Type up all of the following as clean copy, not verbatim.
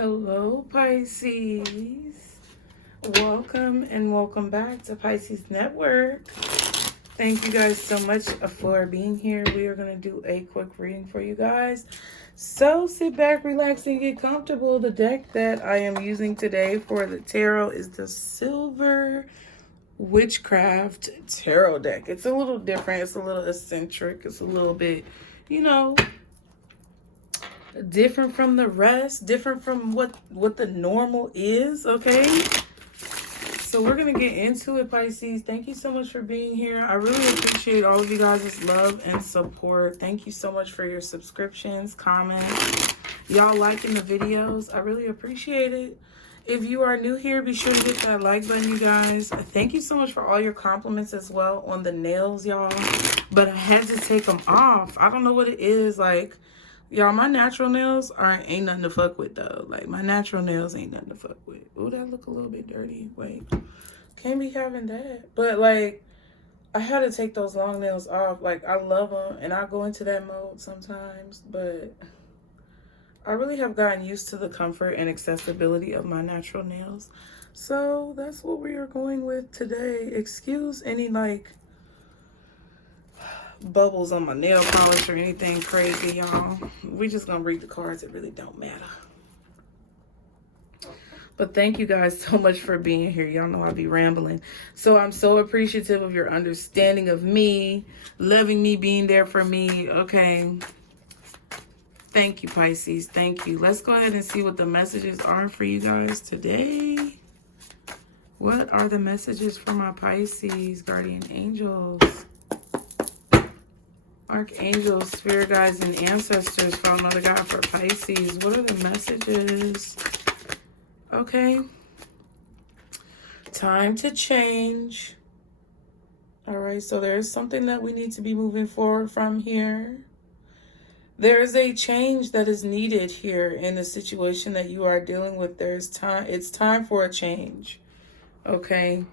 Hello, Pisces. Welcome and welcome back to Pisces Network. Thank you guys so much for being here. We are going to do a quick reading for you guys. So sit back, relax, and get comfortable. The deck that I am using today for the tarot is the Silver Witchcraft Tarot deck. It's a little different. It's a little eccentric. It's a little bit, different from the rest, different from what the normal is. Okay, so we're gonna get into it, Pisces. Thank you so much for being here. I really appreciate all of you guys' love and support. Thank you so much for your subscriptions, comments, y'all liking the videos. I really appreciate it. If you are new here, be sure to hit that like button, you guys. Thank you so much for all your compliments as well on the nails, y'all, but I had to take them off. I don't know what it is, like, y'all, my natural nails ain't nothing to fuck with, though. Like, my natural nails ain't nothing to fuck with. Oh, that look a little bit dirty. Wait, can't be having that. But, like, I had to take those long nails off. Like, I love them, and I go into that mode sometimes. But I really have gotten used to the comfort and accessibility of my natural nails. So that's what we are going with today. Excuse any, like, bubbles on my nail polish or anything crazy, y'all. We just gonna read the cards. It really don't matter. But thank you guys so much for being here. Y'all know I'll be rambling. So I'm so appreciative of your understanding of me, loving me, being there for me. Okay. Thank you, Pisces. Thank you. Let's go ahead and see what the messages are for you guys today. What are the messages for my Pisces guardian angels? Archangels, spirit guides, and ancestors for another God for Pisces. What are the messages? Okay. Time to change. All right, so there's something that we need to be moving forward from here. There is a change that is needed here in the situation that you are dealing with. There's time. It's time for a change. Okay.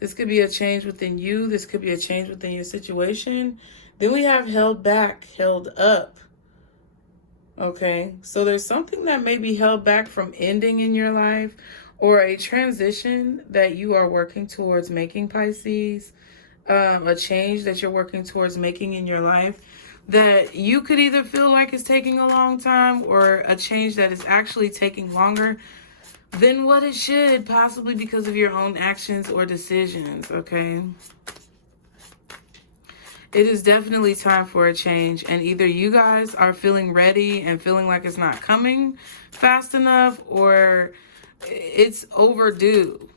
This could be a change within you. This could be a change within your situation. Then we have held back, held up. Okay, so there's something that may be held back from ending in your life, or a transition that you are working towards making, Pisces. A change that you're working towards making in your life that you could either feel like it's taking a long time, or a change that is actually taking longer than what it should, possibly because of your own actions or decisions. Okay. It is definitely time for a change, and either you guys are feeling ready and feeling like it's not coming fast enough, or it's overdue.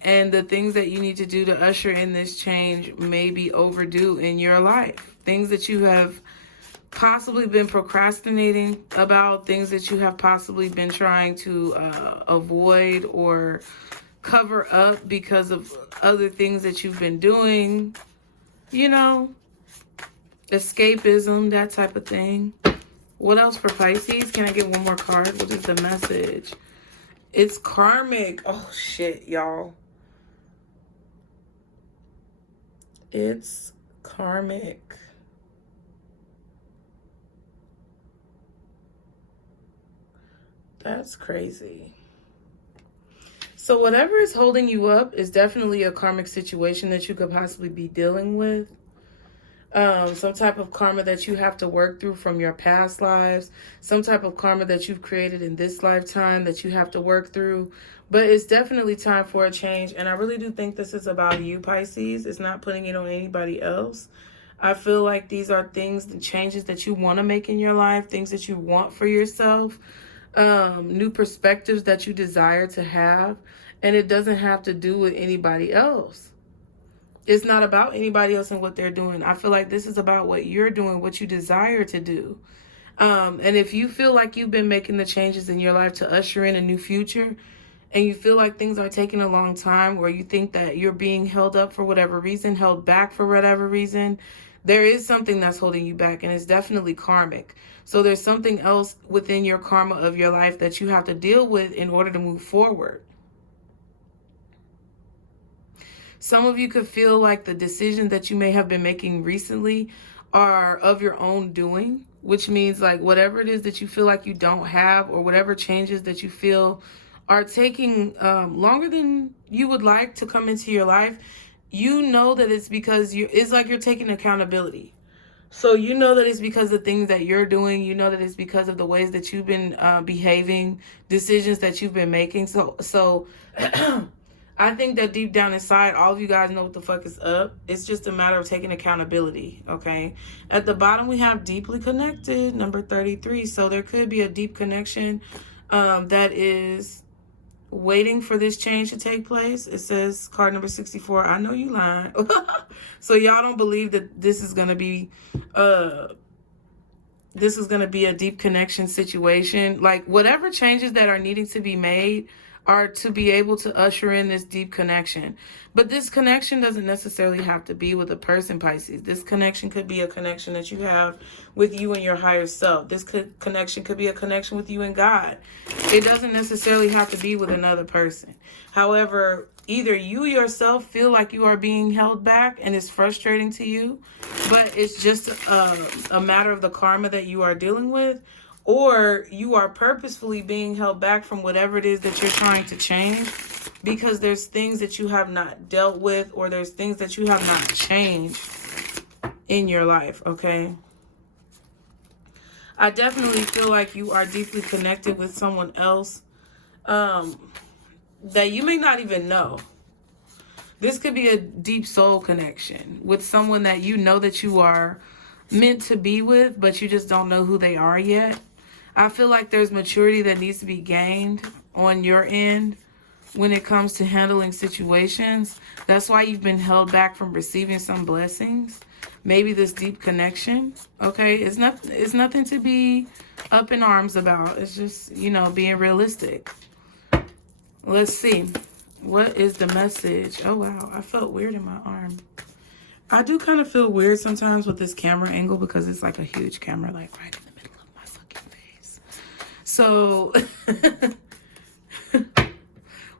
And the things that you need to do to usher in this change may be overdue in your life. Things that you have possibly been procrastinating about, things that you have possibly been trying to avoid or cover up because of other things that you've been doing. You know, escapism, that type of thing. What else for Pisces? Can I get one more card? What is the message? It's karmic. Oh, shit, y'all. It's karmic. That's crazy. So whatever is holding you up is definitely a karmic situation that you could possibly be dealing with. Some type of karma that you have to work through from your past lives. Some type of karma that you've created in this lifetime that you have to work through. But it's definitely time for a change. And I really do think this is about you, Pisces. It's not putting it on anybody else. I feel like these are things, the changes that you want to make in your life, things that you want for yourself. New perspectives that you desire to have, and it doesn't have to do with anybody else. It's not about anybody else and what they're doing. I feel like this is about what you're doing, what you desire to do. And if you feel like you've been making the changes in your life to usher in a new future, and you feel like things are taking a long time, or you think that you're being held up for whatever reason, held back for whatever reason, there is something that's holding you back, and it's definitely karmic. So there's something else within your karma of your life that you have to deal with in order to move forward. Some of you could feel like the decisions that you may have been making recently are of your own doing, which means like whatever it is that you feel like you don't have, or whatever changes that you feel are taking longer than you would like to come into your life, you know that it's because it's like you're taking accountability. So you know that it's because of things that you're doing. You know that it's because of the ways that you've been behaving, decisions that you've been making. So I think that deep down inside, all of you guys know what the fuck is up. It's just a matter of taking accountability, okay? At the bottom, we have deeply connected, number 33. So there could be a deep connection that is waiting for this change to take place. It says card number 64. I know you lying. So y'all don't believe that this is going to be a deep connection situation. Like whatever changes that are needing to be made are to be able to usher in this deep connection. But this connection doesn't necessarily have to be with a person, Pisces. This connection could be a connection that you have with you and your higher self. This connection could be a connection with you and God. It doesn't necessarily have to be with another person. However, either you yourself feel like you are being held back and it's frustrating to you, but it's just a matter of the karma that you are dealing with, or you are purposefully being held back from whatever it is that you're trying to change because there's things that you have not dealt with, or there's things that you have not changed in your life, okay? I definitely feel like you are deeply connected with someone else that you may not even know. This could be a deep soul connection with someone that you know that you are meant to be with, but you just don't know who they are yet. I feel like there's maturity that needs to be gained on your end when it comes to handling situations. That's why you've been held back from receiving some blessings. Maybe this deep connection, okay? It's nothing to be up in arms about. It's just, you know, being realistic. Let's see. What is the message? Oh, wow. I felt weird in my arm. I do kind of feel weird sometimes with this camera angle because it's like a huge camera, like right in the middle of my fucking face. So,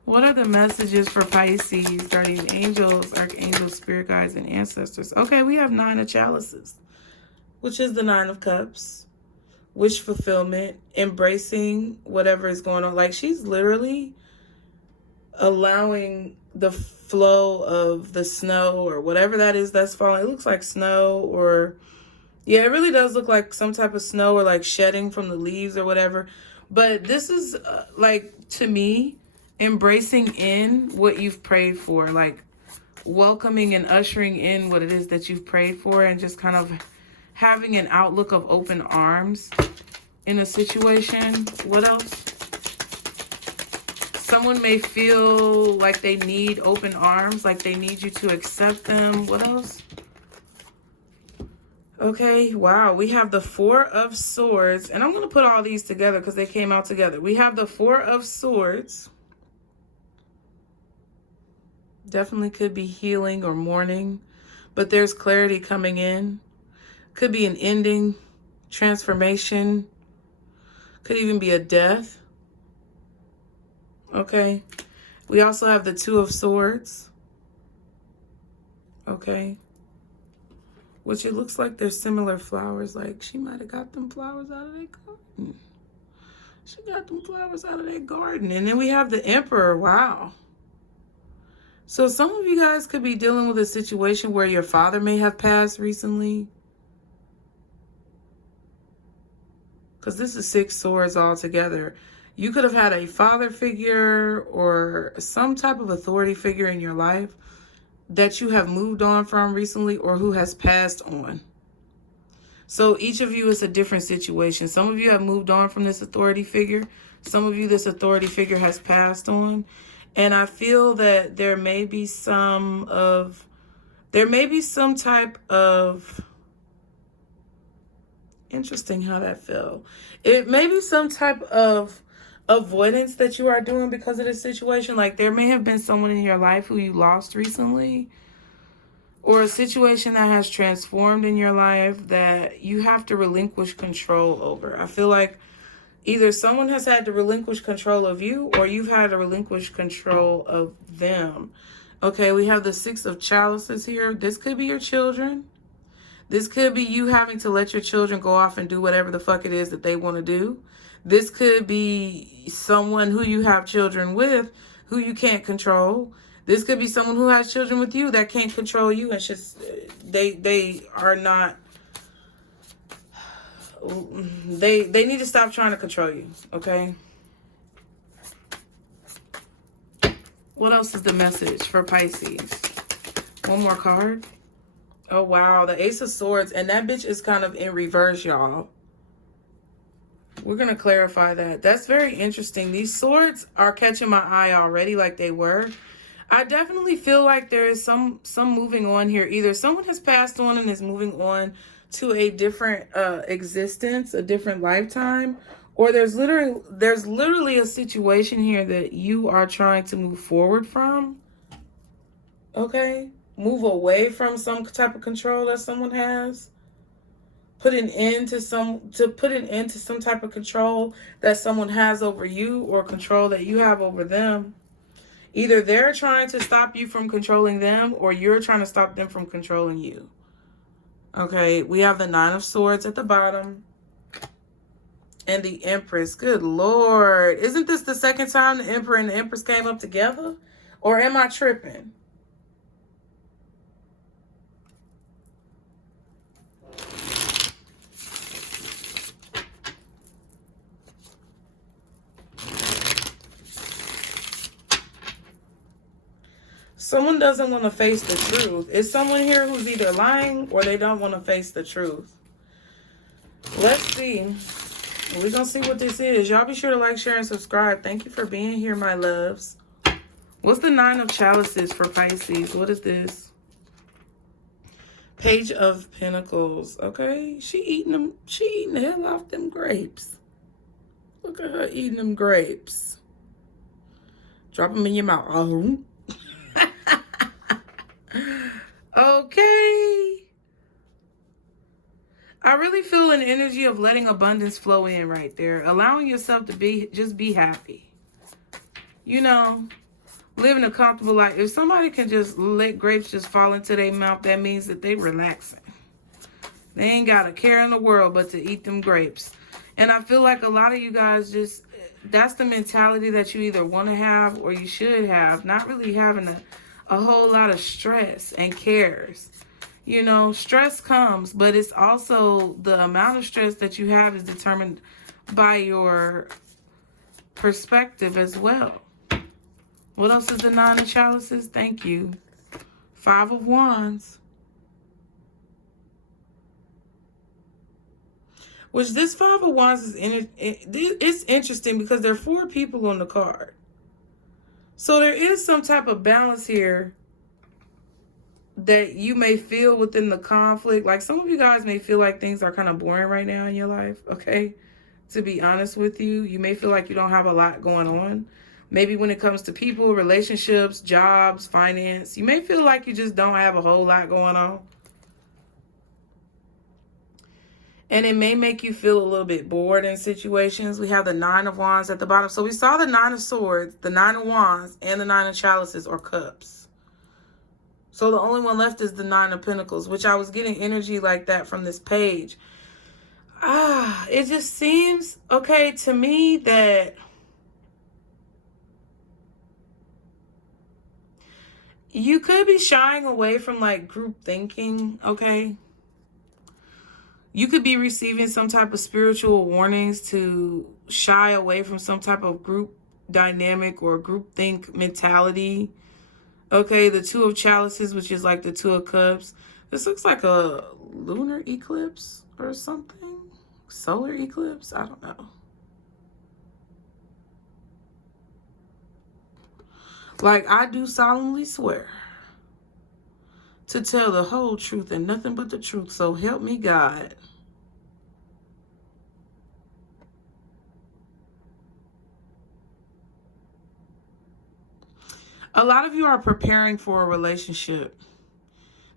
what are the messages for Pisces, guardian angels, archangels, spirit guides, and ancestors? Okay, we have 9 of chalices, which is the 9 of cups. Wish fulfillment, embracing whatever is going on. Like she's literally allowing the flow of the snow or whatever that is that's falling. It looks like snow, or yeah, it really does look like some type of snow, or like shedding from the leaves or whatever. But this is like, to me, embracing in what you've prayed for, like welcoming and ushering in what it is that you've prayed for, and just kind of having an outlook of open arms in a situation. What else? Someone may feel like they need open arms, like they need you to accept them. What else? Okay, wow. We have the 4 of Swords. And I'm going to put all these together because they came out together. We have the 4 of Swords. Definitely could be healing or mourning, but there's clarity coming in. Could be an ending, transformation. Could even be a death. Okay. We also have the 2 of Swords. Okay. Which it looks like there's similar flowers. Like she might have got them flowers out of their garden. She got them flowers out of their garden. And then we have the Emperor. Wow. So some of you guys could be dealing with a situation where your father may have passed recently. Because this is 6 swords all together. You could have had a father figure or some type of authority figure in your life that you have moved on from recently, or who has passed on. So each of you is a different situation. Some of you have moved on from this authority figure. Some of you, this authority figure has passed on. And I feel that there may be some type of, interesting how that fell. It may be some type of avoidance that you are doing because of this situation. Like there may have been someone in your life who you lost recently, or a situation that has transformed in your life that you have to relinquish control over. I feel like either someone has had to relinquish control of you, or you've had to relinquish control of them. Okay, we have the 6 of chalices here. This could be your children. This could be you having to let your children go off and do whatever the fuck it is that they want to do. This could be someone who you have children with who you can't control. This could be someone who has children with you that can't control you, and just they are not. They need to stop trying to control you. Okay. What else is the message for Pisces? One more card. Oh, wow. The Ace of Swords. And that bitch is kind of in reverse, y'all. We're going to clarify that. That's very interesting. These swords are catching my eye already like they were. I definitely feel like there is some moving on here. Either someone has passed on and is moving on to a different existence, a different lifetime, or there's literally a situation here that you are trying to move forward from. Okay? Move away from some type of control that someone has. Put an end to some type of control that someone has over you, or control that you have over them. Either they're trying to stop you from controlling them, or you're trying to stop them from controlling you. Okay, we have the Nine of Swords at the bottom. And the Empress. Good Lord. Isn't this the second time the Emperor and the Empress came up together? Or am I tripping? Someone doesn't want to face the truth. Is someone here who's either lying or they don't want to face the truth? Let's see. We're going to see what this is. Y'all be sure to like, share, and subscribe. Thank you for being here, my loves. What's the Nine of Chalices for Pisces? What is this? Page of Pentacles. Okay. She eating the hell off them grapes. Look at her eating them grapes. Drop them in your mouth. Oh. Okay. I really feel an energy of letting abundance flow in right there. Allowing yourself to just be happy. You know, living a comfortable life. If somebody can just let grapes just fall into their mouth, that means that they relaxing. They ain't got a care in the world but to eat them grapes. And I feel like a lot of you guys just, that's the mentality that you either want to have or you should have. Not really having a whole lot of stress and cares. You know, stress comes, but it's also the amount of stress that you have is determined by your perspective as well. What else is the Nine of Chalices? Thank you. Five of Wands. Which this Five of Wands is it's interesting because there are 4 people on the card. So there is some type of balance here that you may feel within the conflict. Like some of you guys may feel like things are kind of boring right now in your life, okay? To be honest with you, you may feel like you don't have a lot going on. Maybe when it comes to people, relationships, jobs, finance, you may feel like you just don't have a whole lot going on. And it may make you feel a little bit bored in situations. We have the Nine of Wands at the bottom. So we saw the Nine of Swords, the Nine of Wands, and the Nine of Chalices or Cups. So the only one left is the Nine of Pentacles, which I was getting energy like that from this page. It just seems, okay, to me that you could be shying away from like group thinking, okay? You could be receiving some type of spiritual warnings to shy away from some type of group dynamic or group think mentality. Okay, the Two of Chalices, which is like the Two of Cups. This looks like a lunar eclipse or something. Solar eclipse? I don't know. Like, I do solemnly swear to tell the whole truth and nothing but the truth. So help me God. A lot of you are preparing for a relationship.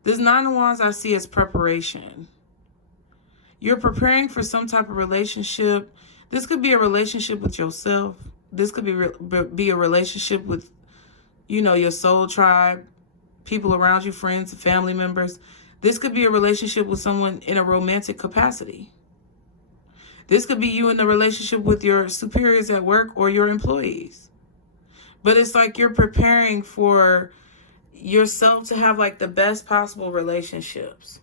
This Nine of Wands I see as preparation. You're preparing for some type of relationship. This could be a relationship with yourself. This could be a relationship with, you know, your soul tribe, people around you, friends, family members. This could be a relationship with someone in a romantic capacity. This could be you in a relationship with your superiors at work or your employees. But it's like you're preparing for yourself to have like the best possible relationships.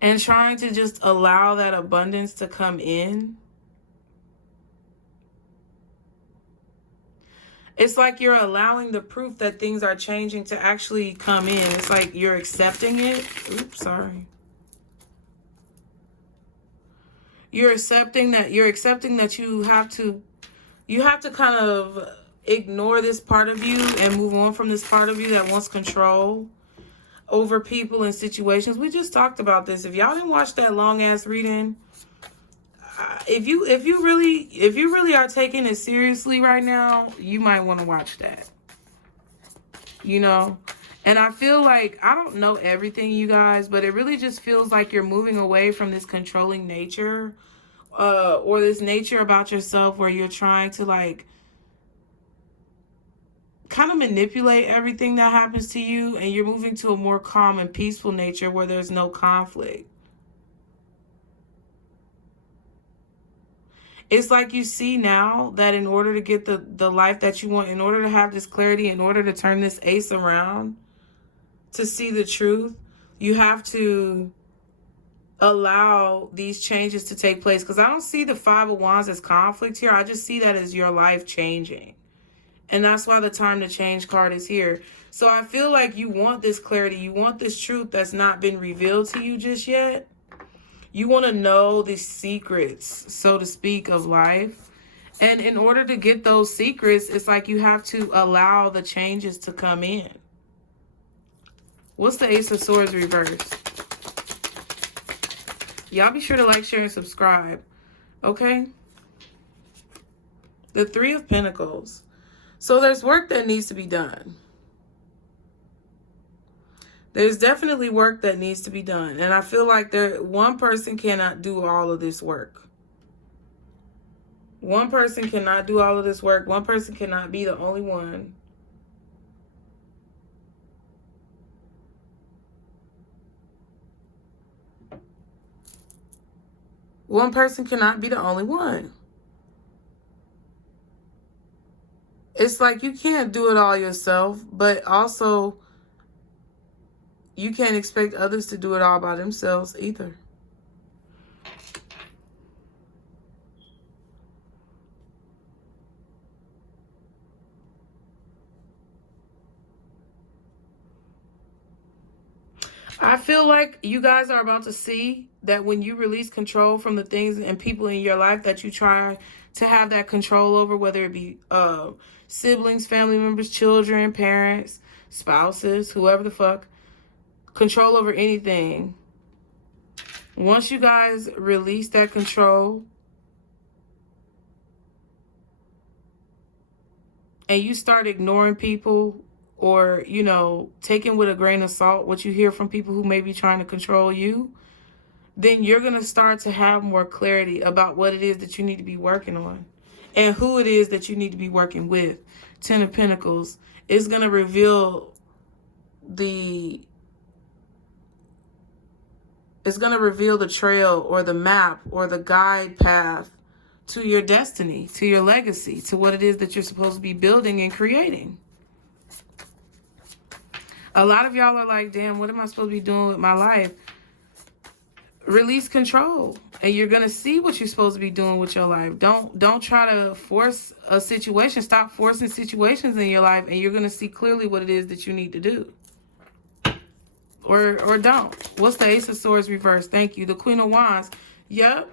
And trying to just allow that abundance to come in. It's like you're allowing the proof that things are changing to actually come in. It's like you're accepting it. Oops, sorry. You're accepting that you have to kind of ignore this part of you and move on from this part of you that wants control over people and situations. We just talked about this. If y'all didn't watch that long ass reading, if you really are taking it seriously right now, you might want to watch that. You know? And I feel like, I don't know everything, you guys, but it really just feels like you're moving away from this controlling nature, or this nature about yourself where you're trying to like kind of manipulate everything that happens to you, and you're moving to a more calm and peaceful nature where there's no conflict. It's like you see now that in order to get the life that you want, in order to have this clarity, in order to turn this ace around, to see the truth, you have to allow these changes to take place. Because I don't see the Five of Wands as conflict here. I just see that as your life changing. And that's why the time to change card is here. So I feel like you want this clarity. You want this truth that's not been revealed to you just yet. You want to know the secrets, so to speak, of life. And in order to get those secrets, it's like you have to allow the changes to come in. What's the Ace of Swords reversed? Y'all be sure to like, share, and subscribe. Okay? The Three of Pentacles. So there's work that needs to be done. There's definitely work that needs to be done. And I feel like one person cannot do all of this work. One person cannot do all of this work. One person cannot be the only one. One person cannot be the only one. It's like you can't do it all yourself, but also you can't expect others to do it all by themselves either. I feel like you guys are about to see that when you release control from the things and people in your life that you try to have that control over, whether it be siblings, family members, children, parents, spouses, whoever the fuck, control over anything. Once you guys release that control and you start ignoring people, or, you know, taking with a grain of salt what you hear from people who may be trying to control you, then you're going to start to have more clarity about what it is that you need to be working on and who it is that you need to be working with. Ten of Pentacles is going to reveal the trail or the map or the guide path to your destiny, to your legacy, to what it is that you're supposed to be building and creating. A lot of y'all are like, damn, what am I supposed to be doing with my life? Release control, and you're going to see what you're supposed to be doing with your life. Don't try to force a situation. Stop forcing situations in your life, and you're going to see clearly what it is that you need to do. Or don't. What's the Ace of Swords reversed? Thank you. The Queen of Wands. Yep.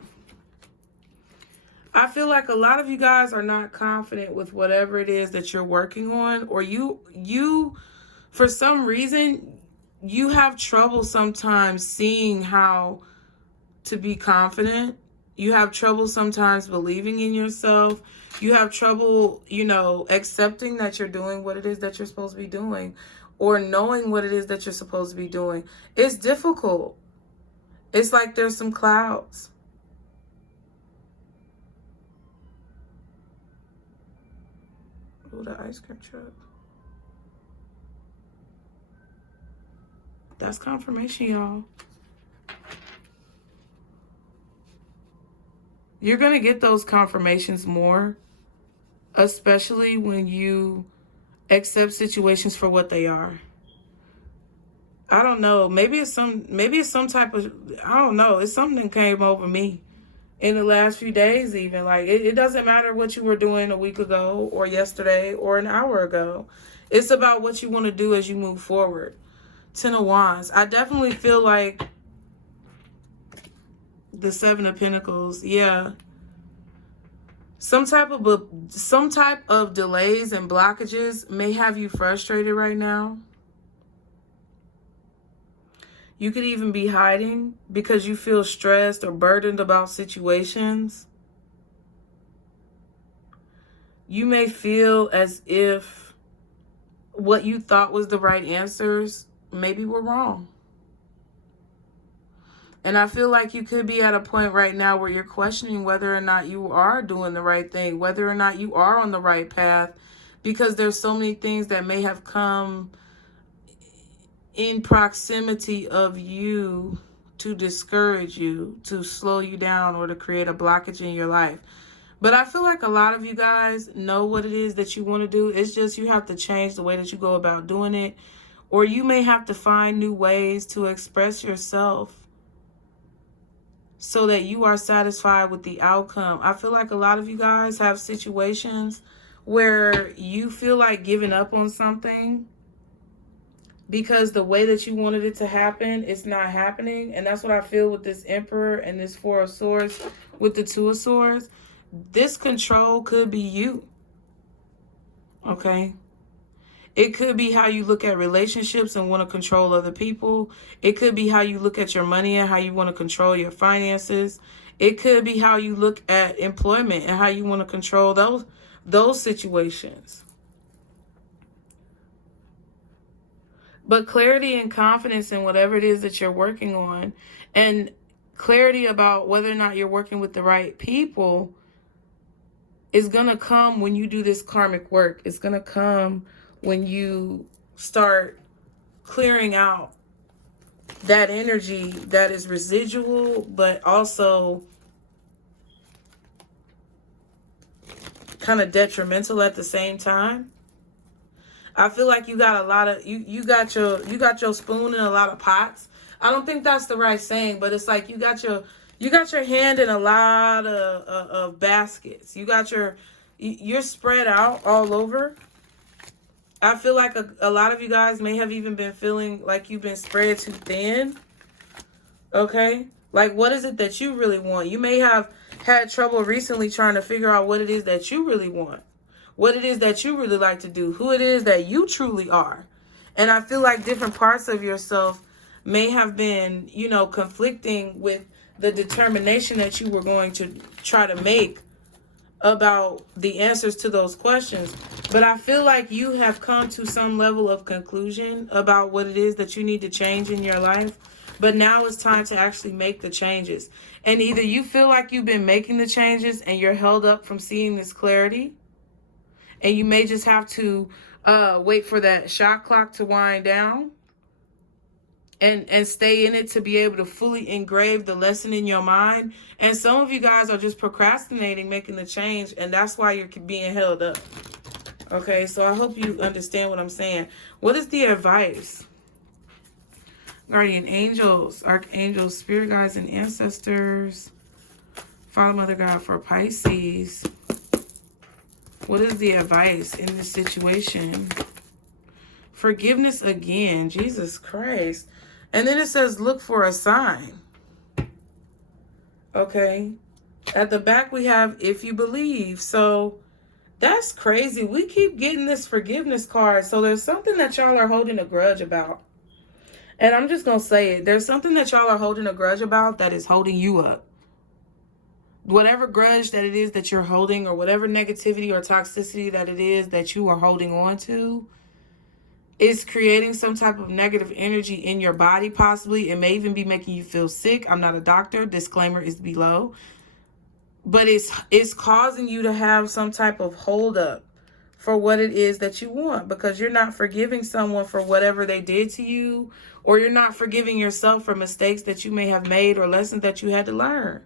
I feel like a lot of you guys are not confident with whatever it is that you're working on, or you for some reason, you have trouble sometimes seeing how to be confident. You have trouble sometimes believing in yourself. You have trouble, you know, accepting that you're doing what it is that you're supposed to be doing, or knowing what it is that you're supposed to be doing. It's difficult. It's like there's some clouds. Ooh, the ice cream truck. That's confirmation, y'all. You're going to get those confirmations more, especially when you accept situations for what they are. I don't know. Maybe it's some type of, I don't know. It's something that came over me in the last few days even. Like, it doesn't matter what you were doing a week ago or yesterday or an hour ago. It's about what you want to do as you move forward. Ten of Wands. I definitely feel like the Seven of Pentacles. Yeah. Some type of delays and blockages may have you frustrated right now. You could even be hiding because you feel stressed or burdened about situations. You may feel as if what you thought was the right answers maybe were wrong. And I feel like you could be at a point right now where you're questioning whether or not you are doing the right thing, whether or not you are on the right path, because there's so many things that may have come in proximity of you to discourage you, to slow you down, or to create a blockage in your life. But I feel like a lot of you guys know what it is that you want to do. It's just you have to change the way that you go about doing it, or you may have to find new ways to express yourself so that you are satisfied with the outcome. I feel like a lot of you guys have situations where you feel like giving up on something because the way that you wanted it to happen, it's not happening. And that's what I feel with this Emperor and this Four of Swords with the Two of Swords. This control could be you. Okay? It could be how you look at relationships and want to control other people. It could be how you look at your money and how you want to control your finances. It could be how you look at employment and how you want to control those situations. But clarity and confidence in whatever it is that you're working on, and clarity about whether or not you're working with the right people, is going to come when you do this karmic work. It's going to come when you start clearing out that energy that is residual, but also kind of detrimental at the same time. I feel like you got a lot of you got your spoon in a lot of pots. I don't think that's the right saying, but it's like you got your hand in a lot of baskets. You're spread out all over. I feel like a lot of you guys may have even been feeling like you've been spread too thin. Okay? Like, what is it that you really want? You may have had trouble recently trying to figure out what it is that you really want. What it is that you really like to do. Who it is that you truly are. And I feel like different parts of yourself may have been, conflicting with the determination that you were going to try to make about the answers to those questions. But I feel like you have come to some level of conclusion about what it is that you need to change in your life. But now it's time to actually make the changes. And either you feel like you've been making the changes and you're held up from seeing this clarity, and you may just have to wait for that shot clock to wind down and stay in it to be able to fully engrave the lesson in your mind. And some of you guys are just procrastinating making the change, and that's why you're being held up. Okay, so I hope you understand what I'm saying. What is the advice? Guardian angels, archangels, spirit guides, and ancestors. Father, Mother, God for Pisces. What is the advice in this situation? Forgiveness again. Jesus Christ. And then it says, look for a sign. Okay. At the back we have, if you believe. So that's crazy. We keep getting this forgiveness card. So there's something that y'all are holding a grudge about. And I'm just going to say it. There's something that y'all are holding a grudge about that is holding you up. Whatever grudge that it is that you're holding, or whatever negativity or toxicity that it is that you are holding on to, is creating some type of negative energy in your body, possibly. It may even be making you feel sick. I'm not a doctor. Disclaimer is below. But it's causing you to have some type of hold up. for what it is that you want, because you're not forgiving someone for whatever they did to you, or you're not forgiving yourself for mistakes that you may have made or lessons that you had to learn.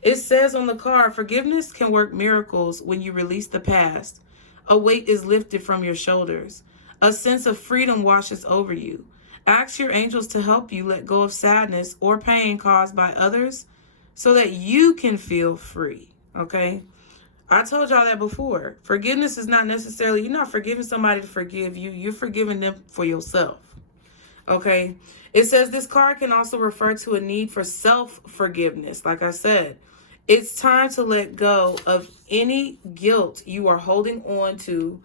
It says on the card, forgiveness can work miracles when you release the past. A weight is lifted from your shoulders. A sense of freedom washes over you. Ask your angels to help you let go of sadness or pain caused by others so that you can feel free, okay? I told y'all that before. Forgiveness is not necessarily, you're not forgiving somebody to forgive you. You're forgiving them for yourself. Okay? It says this card can also refer to a need for self-forgiveness. Like I said, it's time to let go of any guilt you are holding on to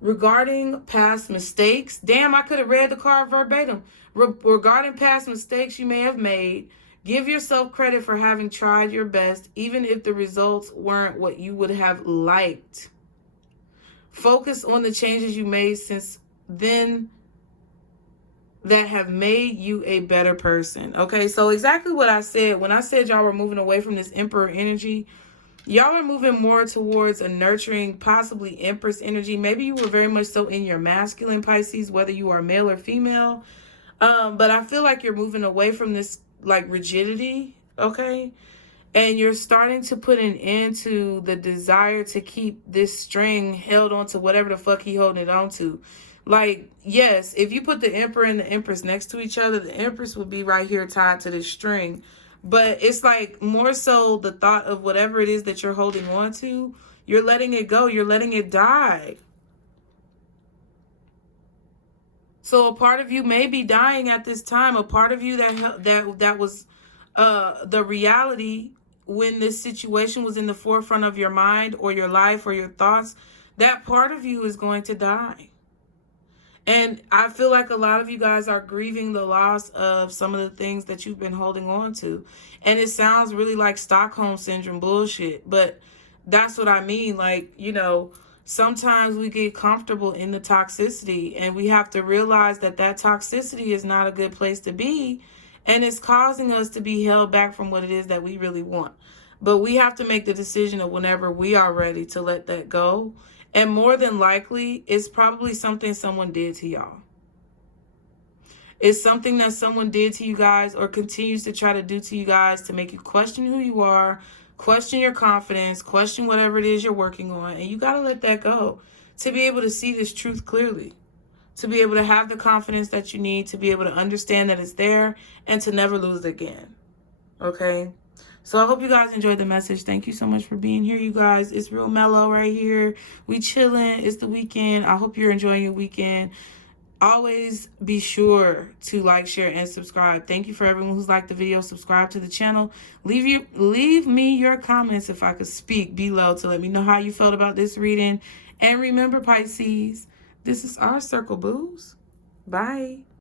regarding past mistakes. Damn, I could have read the card verbatim. Regarding past mistakes you may have made. Give yourself credit for having tried your best, even if the results weren't what you would have liked. Focus on the changes you made since then that have made you a better person. Okay, so exactly what I said. When I said y'all were moving away from this Emperor energy, y'all are moving more towards a nurturing, possibly Empress energy. Maybe you were very much so in your masculine, Pisces, whether you are male or female. But I feel like you're moving away from this like rigidity, okay? And you're starting to put an end to the desire to keep this string held on to whatever the fuck he holding it on to. Like, yes, if you put the Emperor and the Empress next to each other, the Empress would be right here tied to this string. But it's like more so the thought of whatever it is that you're holding on to, you're letting it go. You're letting it die. So a part of you may be dying at this time. A part of you that was the reality when this situation was in the forefront of your mind or your life or your thoughts. That part of you is going to die. And I feel like a lot of you guys are grieving the loss of some of the things that you've been holding on to. And it sounds really like Stockholm Syndrome bullshit, but that's what I mean. Like, you know, sometimes we get comfortable in the toxicity, and we have to realize that that toxicity is not a good place to be, and it's causing us to be held back from what it is that we really want. But we have to make the decision of whenever we are ready to let that go. And more than likely, it's probably something someone did to y'all. It's something that someone did to you guys or continues to try to do to you guys to make you question who you are, question your confidence, question whatever it is you're working on. And you got to let that go to be able to see this truth clearly, to be able to have the confidence that you need, to be able to understand that it's there and to never lose it again. Okay? So I hope you guys enjoyed the message. Thank you so much for being here, you guys. It's real mellow right here. We chilling. It's the weekend. I hope you're enjoying your weekend. Always be sure to like, share, and subscribe. Thank you for everyone who's liked the video. Subscribe to the channel. Leave me your comments, if I could speak, below to let me know how you felt about this reading. And remember, Pisces, this is our circle, boos. Bye.